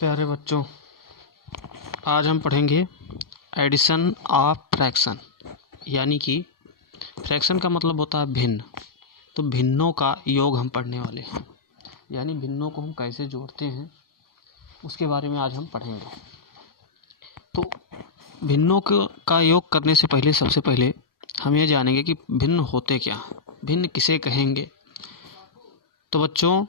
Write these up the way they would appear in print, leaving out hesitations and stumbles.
प्यारे बच्चों, आज हम पढ़ेंगे एडिशन ऑफ फ्रैक्शन। यानी कि फ्रैक्शन का मतलब होता है भिन्न। तो भिन्नों का योग हम पढ़ने वाले हैं, यानी भिन्नों को हम कैसे जोड़ते हैं उसके बारे में आज हम पढ़ेंगे। तो भिन्नों का योग करने से पहले सबसे पहले हम ये जानेंगे कि भिन्न होते क्या, भिन्न किसे कहेंगे। तो बच्चों,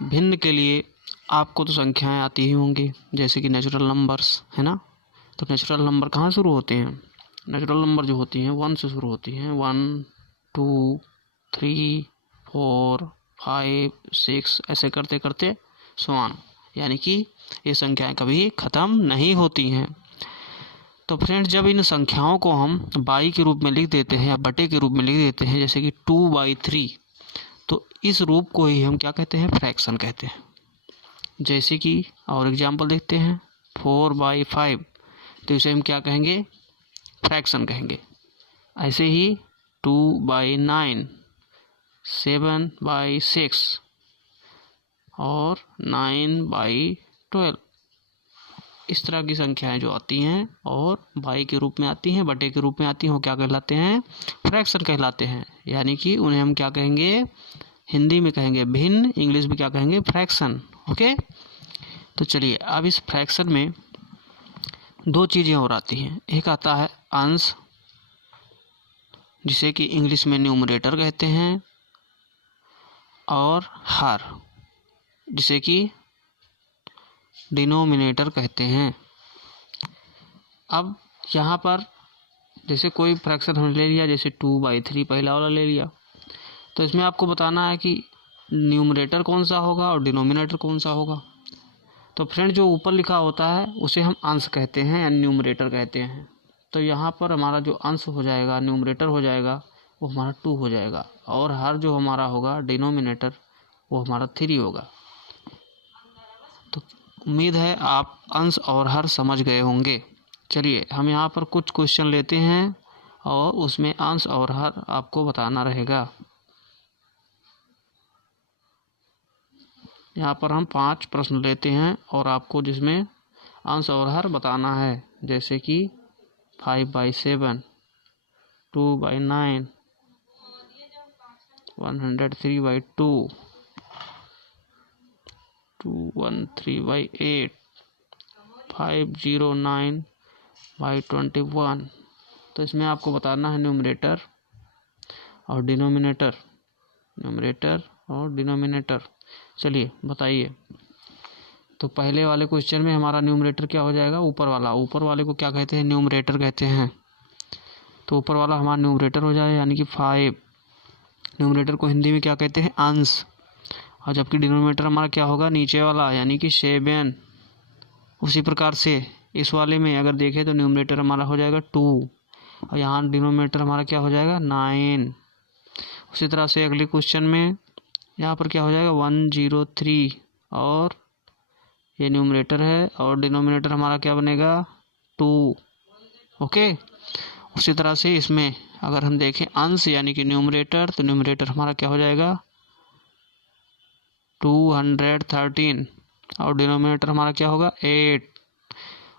भिन्न के लिए आपको तो संख्याएं आती ही होंगी, जैसे कि नेचुरल नंबर्स, है ना। तो नेचुरल नंबर कहाँ शुरू होते हैं? नेचुरल नंबर जो होती हैं 1 से शुरू होती हैं। 1, 2, 3, 4, 5, 6 ऐसे करते करते समान, यानी कि ये संख्याएं कभी ख़त्म नहीं होती हैं। तो फ्रेंड्स, जब इन संख्याओं को हम बाई के रूप में लिख देते हैं या बटे के रूप में लिख देते हैं, जैसे कि 2/3, तो इस रूप को ही हम क्या कहते हैं? फ्रैक्शन कहते हैं। जैसे कि और एग्जाम्पल देखते हैं 4/5, तो इसे हम क्या कहेंगे? फ्रैक्शन कहेंगे। ऐसे ही 2/9, 7/6 और 9/12, इस तरह की संख्याएं जो आती हैं और बाई के रूप में आती हैं, बटे के रूप में आती हैं, वो क्या कहलाते हैं? फ्रैक्शन कहलाते हैं। यानी कि उन्हें हम क्या कहेंगे? हिंदी में कहेंगे भिन्न, इंग्लिश में क्या कहेंगे? फ्रैक्शन। ओके, तो चलिए, अब इस फ्रैक्शन में दो चीज़ें और आती हैं। एक आता है अंश, जिसे कि इंग्लिश में न्यूमरेटर कहते हैं, और हर, जिसे कि डिनोमिनेटर कहते हैं। अब यहाँ पर जैसे कोई फ्रैक्शन हमने ले लिया, जैसे 2/3 पहला वाला ले लिया, तो इसमें आपको बताना है कि न्यूमरेटर कौन सा होगा और डिनोमिनेटर कौन सा होगा। तो फ्रेंड, जो ऊपर लिखा होता है उसे हम अंश कहते हैं या न्यूमरेटर कहते हैं। तो यहाँ पर हमारा जो अंश हो जाएगा, न्यूमरेटर हो जाएगा, वो हमारा 2 हो जाएगा, और हर जो हमारा होगा डिनोमिनेटर, वो हमारा 3 होगा। तो उम्मीद है आप अंश और हर समझ गए होंगे। चलिए, हम यहाँ पर कुछ क्वेश्चन लेते हैं और उसमें अंश और हर आपको बताना रहेगा। यहाँ पर हम 5 प्रश्न लेते हैं और आपको जिसमें अंश और हर बताना है, जैसे कि 5/7, 2/9, 103/2, 213/8, 509/21। तो इसमें आपको बताना है न्यूमरेटर और डिनोमिनेटर, न्यूमरेटर और डिनोमिनेटर। चलिए बताइए। तो पहले वाले क्वेश्चन में हमारा न्यूमरेटर क्या हो जाएगा? ऊपर वाले को क्या कहते हैं? न्यूमरेटर कहते हैं। तो ऊपर वाला हमारा न्यूमरेटर हो जाए, यानी कि 5। न्यूमरेटर को हिंदी में क्या कहते हैं? अंश। और जबकि डिनोमिनेटर हमारा क्या होगा? नीचे वाला, यानी कि 7। उसी प्रकार से इस वाले में अगर देखें तो न्यूमरेटर हमारा हो जाएगा 2 और यहाँ डिनोमिनेटर हमारा क्या हो जाएगा? 9। उसी तरह से अगले क्वेश्चन में यहाँ पर क्या हो जाएगा? 103, और ये न्यूमरेटर है और डिनोमिनेटर हमारा क्या बनेगा? 2। ओके, उसी तरह से इसमें अगर हम देखें अंश यानी कि न्यूमरेटर, तो न्यूमरेटर हमारा क्या हो जाएगा? 213, और डिनोमिनेटर हमारा क्या होगा? 8।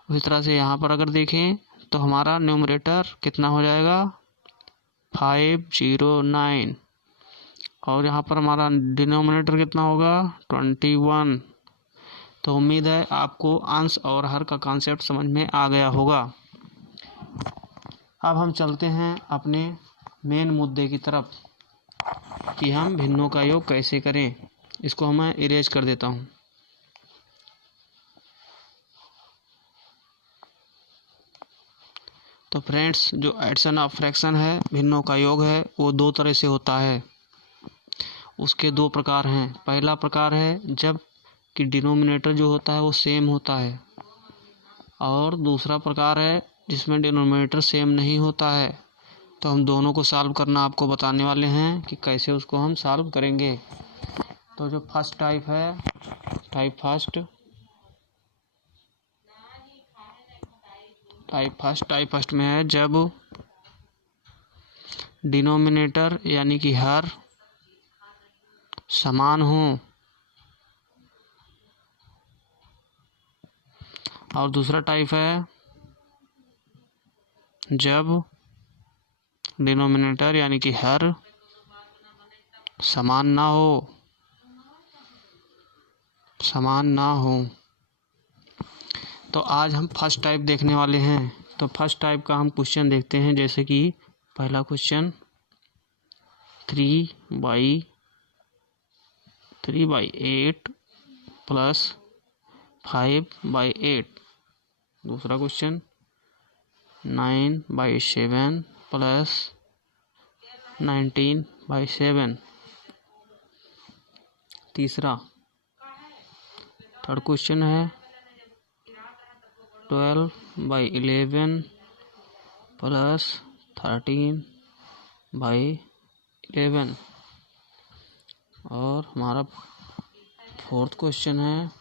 उसी तरह से यहाँ पर अगर देखें तो हमारा न्यूमरेटर कितना हो जाएगा? 509, और यहाँ पर हमारा डिनोमिनेटर कितना होगा? 21। तो उम्मीद है आपको अंश और हर का कॉन्सेप्ट समझ में आ गया होगा। अब हम चलते हैं अपने मेन मुद्दे की तरफ कि हम भिन्नों का योग कैसे करें। इसको मैं इरेज कर देता हूँ। तो फ्रेंड्स, जो एडिशन ऑफ फ्रैक्शन है, भिन्नों का योग है, वो 2 तरह से होता है। उसके 2 प्रकार हैं। पहला प्रकार है जब कि डिनोमिनेटर जो होता है वो सेम होता है, और दूसरा प्रकार है जिसमें डिनोमिनेटर सेम नहीं होता है। तो हम दोनों को सॉल्व करना आपको बताने वाले हैं कि कैसे उसको हम सॉल्व करेंगे। तो जो फर्स्ट टाइप है, टाइप फर्स्ट में है जब डिनोमिनेटर यानी कि हर समान हो और दूसरा टाइप है जब डिनोमिनेटर यानी कि हर समान ना हो। तो आज हम फर्स्ट टाइप देखने वाले हैं। तो फर्स्ट टाइप का हम क्वेश्चन देखते हैं, जैसे कि पहला क्वेश्चन 3/8 प्लस 5/8। दूसरा क्वेश्चन 9/7 प्लस 19/7। तीसरा थर्ड क्वेश्चन है 12/11 प्लस 13/11। और हमारा फोर्थ क्वेश्चन है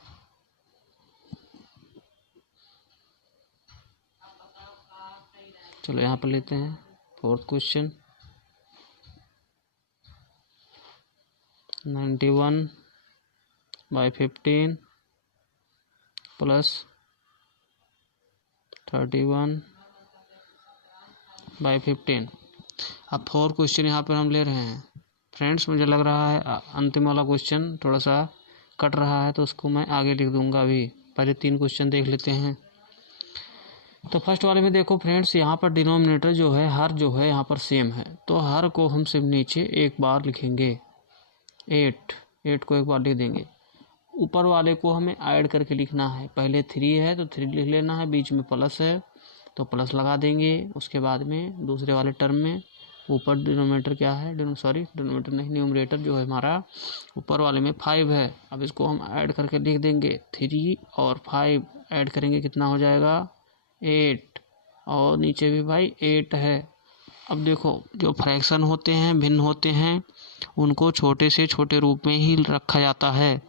91/15 प्लस 31/15। अब फोर्थ क्वेश्चन यहाँ पर हम ले रहे हैं। फ्रेंड्स, मुझे लग रहा है अंतिम वाला क्वेश्चन थोड़ा सा कट रहा है, तो उसको मैं आगे लिख दूंगा। अभी पहले 3 क्वेश्चन देख लेते हैं। तो फर्स्ट वाले में देखो फ्रेंड्स, यहाँ पर डिनोमिनेटर जो है, हर जो है यहाँ पर सेम है, तो हर को हम सिर्फ नीचे एक बार लिखेंगे। 8 को एक बार लिख देंगे। ऊपर वाले को हमें ऐड करके लिखना है। पहले 3 है तो 3 लिख लेना है, बीच में प्लस है तो प्लस लगा देंगे। उसके बाद में दूसरे वाले टर्म में ऊपर डिनोमिनेटर क्या है, डिनोमिनेटर नहीं, न्यूमरेटर जो है हमारा ऊपर वाले में 5 है। अब इसको हम ऐड करके लिख देंगे। 3 और 5 ऐड करेंगे, कितना हो जाएगा 8। और नीचे भी भाई 8 है। अब देखो, जो फ्रैक्शन होते हैं, भिन्न होते हैं, उनको छोटे से छोटे रूप में ही रखा जाता है।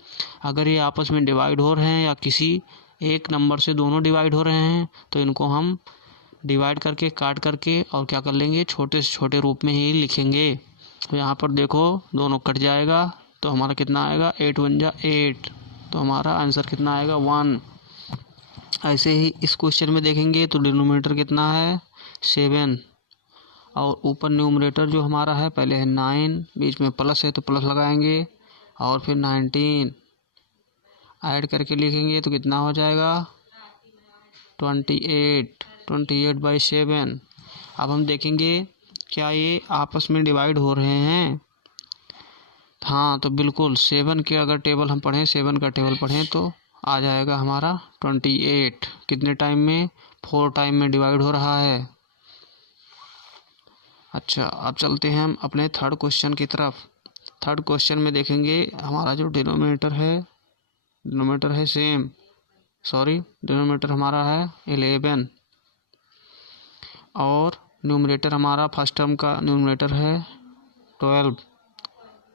अगर ये आपस में डिवाइड हो रहे हैं या किसी एक नंबर से दोनों डिवाइड हो रहे हैं, तो इनको हम डिवाइड करके काट करके और क्या कर लेंगे, छोटे से छोटे रूप में ही लिखेंगे। तो यहाँ पर देखो दोनों कट जाएगा, तो हमारा कितना आएगा 8 × 1 = 8। तो हमारा आंसर कितना आएगा 1। ऐसे ही इस क्वेश्चन में देखेंगे तो डिनोमिनेटर कितना है 7, और ऊपर न्यूमरेटर जो हमारा है पहले है 9, बीच में प्लस है तो प्लस लगाएंगे, और फिर 19 ऐड करके लिखेंगे तो कितना हो जाएगा 28/7। अब हम देखेंगे क्या ये आपस में डिवाइड हो रहे हैं। हाँ, तो बिल्कुल 7 के अगर टेबल हम पढ़ें, 7 का टेबल पढ़ें तो आ जाएगा हमारा 28। कितने टाइम में, 4 टाइम में डिवाइड हो रहा है। अच्छा, अब चलते हैं हम अपने थर्ड क्वेश्चन की तरफ। थर्ड क्वेश्चन में देखेंगे हमारा जो डिनोमिनेटर है सेम, डिनोमिनेटर हमारा है 11, और न्यूमरेटर हमारा फर्स्ट टर्म का न्यूमरेटर है 12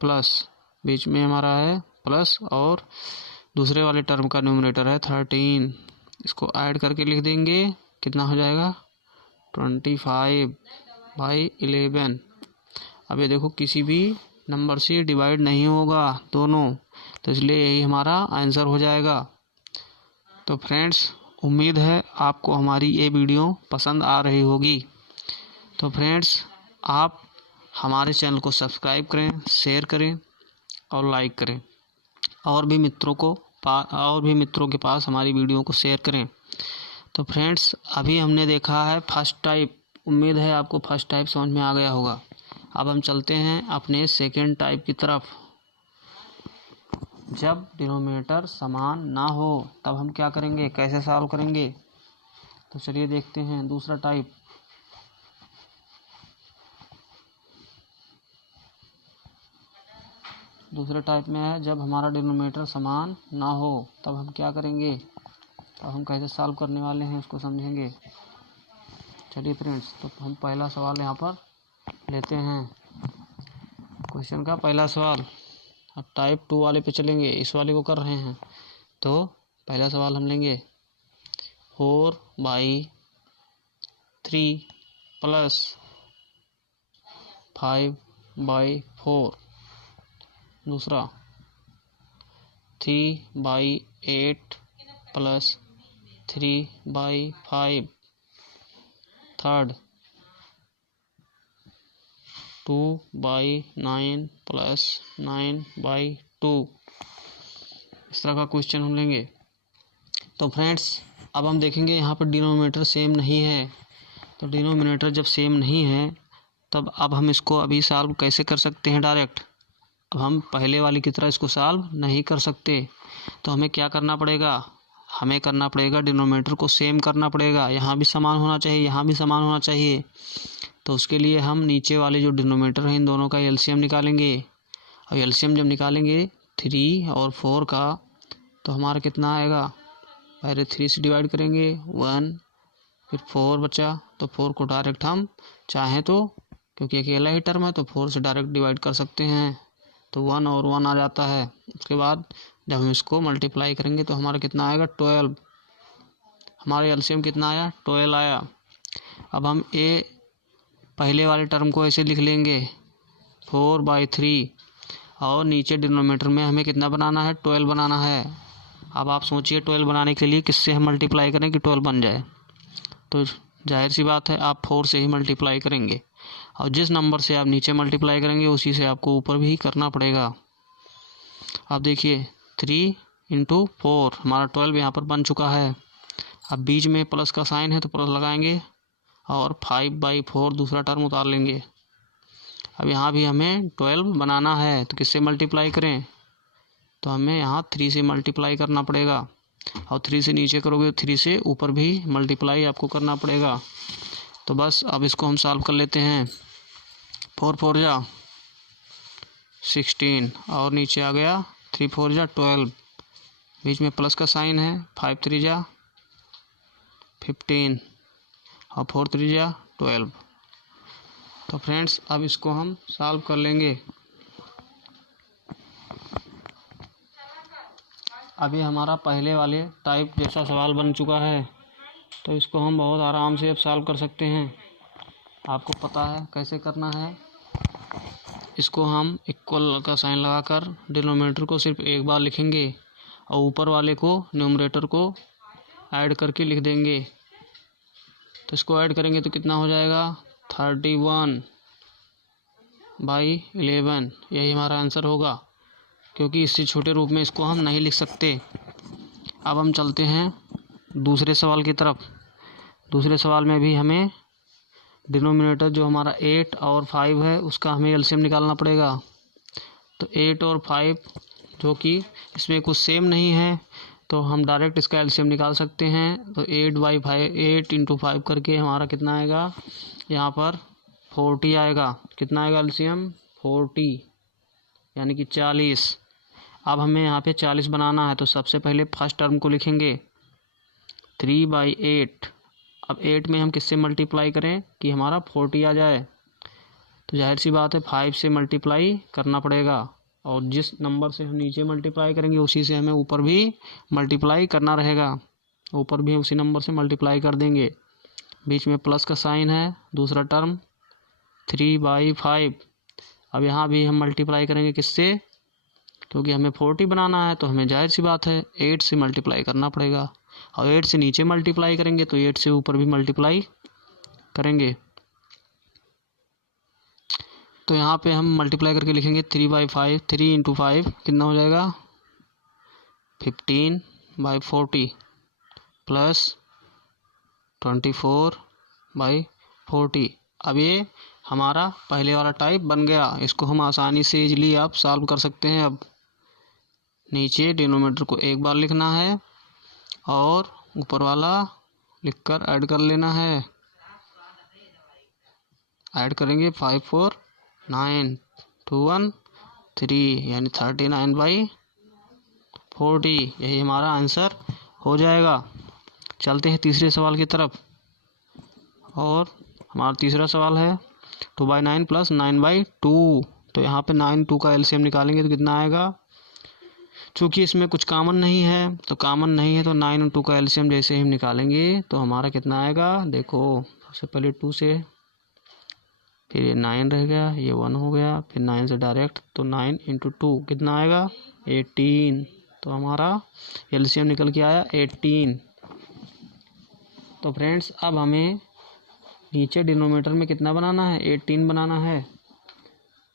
प्लस, बीच में हमारा है प्लस, और दूसरे वाले टर्म का न्यूमरेटर है 13। इसको ऐड करके लिख देंगे, कितना हो जाएगा 25/11। अब ये देखो किसी भी नंबर से डिवाइड नहीं होगा दोनों, तो इसलिए यही हमारा आंसर हो जाएगा। तो फ्रेंड्स, उम्मीद है आपको हमारी ये वीडियो पसंद आ रही होगी। तो फ्रेंड्स, आप हमारे चैनल को सब्सक्राइब करें, शेयर करें और लाइक करें, और भी मित्रों के पास हमारी वीडियो को शेयर करें। तो फ्रेंड्स, अभी हमने देखा है फर्स्ट टाइप। उम्मीद है आपको फर्स्ट टाइप समझ में आ गया होगा। अब हम चलते हैं अपने सेकेंड टाइप की तरफ। जब डिनोमिनेटर समान ना हो तब हम क्या करेंगे, कैसे सॉल्व करेंगे, तो चलिए देखते हैं दूसरा टाइप। दूसरे टाइप में है जब हमारा डिनोमिनेटर समान ना हो तब हम क्या करेंगे, तब हम कैसे सॉल्व करने वाले हैं उसको समझेंगे। चलिए फ्रेंड्स, तो हम पहला सवाल यहाँ पर लेते हैं। क्वेश्चन का पहला सवाल। अब टाइप 2 वाले पे चलेंगे, इस वाले को कर रहे हैं। तो पहला सवाल हम लेंगे 4/3 प्लस 5/4। दूसरा 3/8 प्लस 3/5, थर्ड 2/9 प्लस 9/2। इस तरह का क्वेश्चन हम लेंगे। तो फ्रेंड्स अब हम देखेंगे यहाँ पर डिनोमिनेटर सेम नहीं है। तो डिनोमिनेटर जब सेम नहीं है तब अब हम इसको अभी सॉल्व कैसे कर सकते हैं डायरेक्ट। अब हम पहले वाली की तरह इसको सॉल्व नहीं कर सकते। तो हमें क्या करना पड़ेगा, हमें करना पड़ेगा डिनोमिनेटर को सेम करना पड़ेगा। यहाँ भी समान होना चाहिए, यहाँ भी समान होना चाहिए। तो उसके लिए हम नीचे वाले जो डिनोमिनेटर हैं इन दोनों का एलसीएम निकालेंगे। और एलसीएम जब निकालेंगे 3 और 4 का तो हमारा कितना आएगा, पहले 3 से डिवाइड करेंगे 1, फिर 4 बचा तो 4 को डायरेक्ट हम चाहें तो, क्योंकि अकेला ही टर्म है तो 4 से डायरेक्ट डिवाइड कर सकते हैं, तो 1 और 1 आ जाता है। उसके बाद जब हम इसको मल्टीप्लाई करेंगे तो हमारा कितना आएगा 12। हमारा एलसीएम कितना आया 12 आया। अब हम पहले वाले टर्म को ऐसे लिख लेंगे 4/3 और नीचे डिनोमिनेटर में हमें कितना बनाना है 12 बनाना है। अब आप सोचिए 12 बनाने के लिए किससे हम मल्टीप्लाई करें कि 12 बन जाए। तो जाहिर सी बात है आप 4 से ही मल्टीप्लाई करेंगे और जिस नंबर से आप नीचे मल्टीप्लाई करेंगे उसी से आपको ऊपर भी करना पड़ेगा। अब देखिए 3 × 4 हमारा 12 यहाँ पर बन चुका है। अब बीच में प्लस का साइन है तो प्लस लगाएंगे और 5/4 दूसरा टर्म उतार लेंगे। अब यहाँ भी हमें 12 बनाना है तो किससे मल्टीप्लाई करें, तो हमें यहाँ 3 से मल्टीप्लाई करना पड़ेगा और 3 से नीचे करोगे तो 3 से ऊपर भी मल्टीप्लाई आपको करना पड़ेगा। तो बस अब इसको हम सॉल्व कर लेते हैं। 4 4 जा 16 और नीचे आ गया 3 4 जा 12, बीच में प्लस का साइन है 5 3 जा 15 और 4 3 जा 12। तो फ्रेंड्स अब इसको हम सॉल्व कर लेंगे। अभी हमारा पहले वाले टाइप जैसा सवाल बन चुका है तो इसको हम बहुत आराम से अब सॉल्व कर सकते हैं। आपको पता है कैसे करना है। इसको हम इक्वल का साइन लगाकर डिनोमिनेटर को सिर्फ एक बार लिखेंगे और ऊपर वाले को न्यूमरेटर को ऐड करके लिख देंगे। तो इसको ऐड करेंगे तो कितना हो जाएगा 31/11। यही हमारा आंसर होगा, क्योंकि इससे छोटे रूप में इसको हम नहीं लिख सकते। अब हम चलते हैं दूसरे सवाल की तरफ। दूसरे सवाल में भी हमें डिनोमिनेटर जो हमारा 8 और 5 है उसका हमें एलसीएम निकालना पड़ेगा। तो 8 और 5 जो कि इसमें कुछ सेम नहीं है तो हम डायरेक्ट इसका एलसीएम निकाल सकते हैं। तो 8/5 8 × 5 करके हमारा कितना आएगा, यहाँ पर 40 आएगा। कितना आएगा एलसीएम 40 यानी कि 40। अब हमें यहाँ पे 40 बनाना है तो सबसे पहले फर्स्ट टर्म को लिखेंगे 3/8। अब 8 में हम किससे मल्टीप्लाई करें कि हमारा 40 आ जाए, तो जाहिर सी बात है 5 से मल्टीप्लाई करना पड़ेगा और जिस नंबर से हम नीचे मल्टीप्लाई करेंगे उसी से हमें ऊपर भी मल्टीप्लाई करना रहेगा। ऊपर भी उसी नंबर से मल्टीप्लाई कर देंगे। बीच में प्लस का साइन है, दूसरा टर्म 3/5। अब यहाँ भी हम मल्टीप्लाई करेंगे किससे, क्योंकि हमें 40 बनाना है तो हमें जाहिर सी बात है 8 से मल्टीप्लाई करना पड़ेगा और 8 से नीचे मल्टीप्लाई करेंगे तो 8 से ऊपर भी मल्टीप्लाई करेंगे। तो यहाँ पे हम मल्टीप्लाई करके लिखेंगे 3/5 3 × 5 कितना हो जाएगा 15/40 प्लस 24/40। अब ये हमारा पहले वाला टाइप बन गया। इसको हम आसानी से इजीली आप सॉल्व कर सकते हैं। अब नीचे डिनोमिनेटर को एक बार लिखना है और ऊपर वाला लिखकर ऐड कर लेना है। ऐड करेंगे 5 4 9 2 1 3 यानी 39/40। यही हमारा आंसर हो जाएगा। चलते हैं तीसरे सवाल की तरफ और हमारा तीसरा सवाल है 2/9 + 9/2। तो यहाँ पे 9 2 का एलसीएम निकालेंगे तो कितना आएगा। चूँकि इसमें कुछ कॉमन नहीं है तो 9 और 2 का एलसीएम जैसे ही हम निकालेंगे तो हमारा कितना आएगा। देखो सबसे पहले 2 से, फिर ये 9 रह गया, ये 1 हो गया, फिर 9 से डायरेक्ट, तो 9 × 2 कितना आएगा 18। तो हमारा एलसीएम निकल के आया 18। तो फ्रेंड्स अब हमें नीचे डिनोमिनेटर में कितना बनाना है, 18 बनाना है।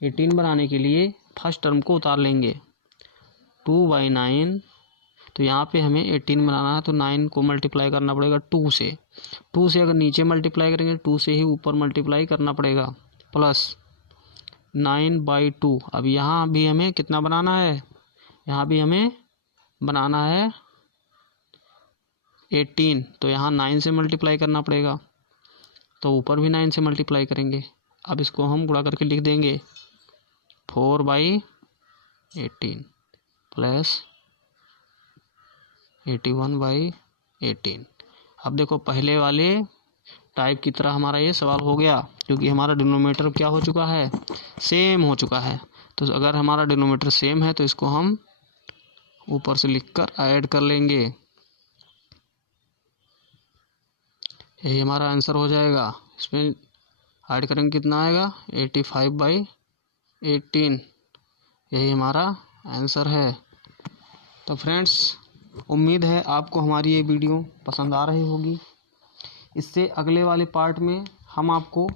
18 बनाने के लिए फर्स्ट टर्म को उतार लेंगे, 2/9। तो यहाँ पे हमें 18 बनाना है तो 9 को मल्टीप्लाई करना पड़ेगा 2 से। 2 से अगर नीचे मल्टीप्लाई करेंगे 2 से ही ऊपर मल्टीप्लाई करना पड़ेगा, प्लस 9/2। अब यहाँ भी हमें कितना बनाना है, यहाँ भी हमें बनाना है 18। तो यहाँ 9 से मल्टीप्लाई करना पड़ेगा, तो ऊपर भी 9 से मल्टीप्लाई करेंगे। अब इसको हम गुणा करके लिख देंगे 4/18 प्लस 81/18। अब देखो पहले वाले टाइप की तरह हमारा ये सवाल हो गया, क्योंकि हमारा डिनोमिनेटर क्या हो चुका है, सेम हो चुका है। तो अगर हमारा डिनोमिनेटर सेम है तो इसको हम ऊपर से लिखकर ऐड कर लेंगे, यही हमारा आंसर हो जाएगा। इसमें ऐड करेंगे कितना आएगा, 85/18, यही हमारा आंसर है। तो फ्रेंड्स उम्मीद है आपको हमारी ये वीडियो पसंद आ रही होगी। इससे अगले वाले पार्ट में हम आपको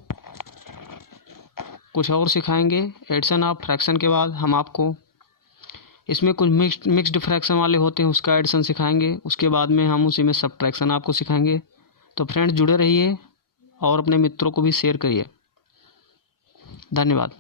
कुछ और सिखाएंगे। एडिशन ऑफ फ्रैक्शन के बाद हम आपको इसमें कुछ मिक्स्ड फ्रैक्शन वाले होते हैं उसका एडिशन सिखाएंगे। उसके बाद में हम उसी में सब्ट्रैक्शन आपको सिखाएंगे। तो फ्रेंड्स जुड़े रहिए और अपने मित्रों को भी शेयर करिए। धन्यवाद।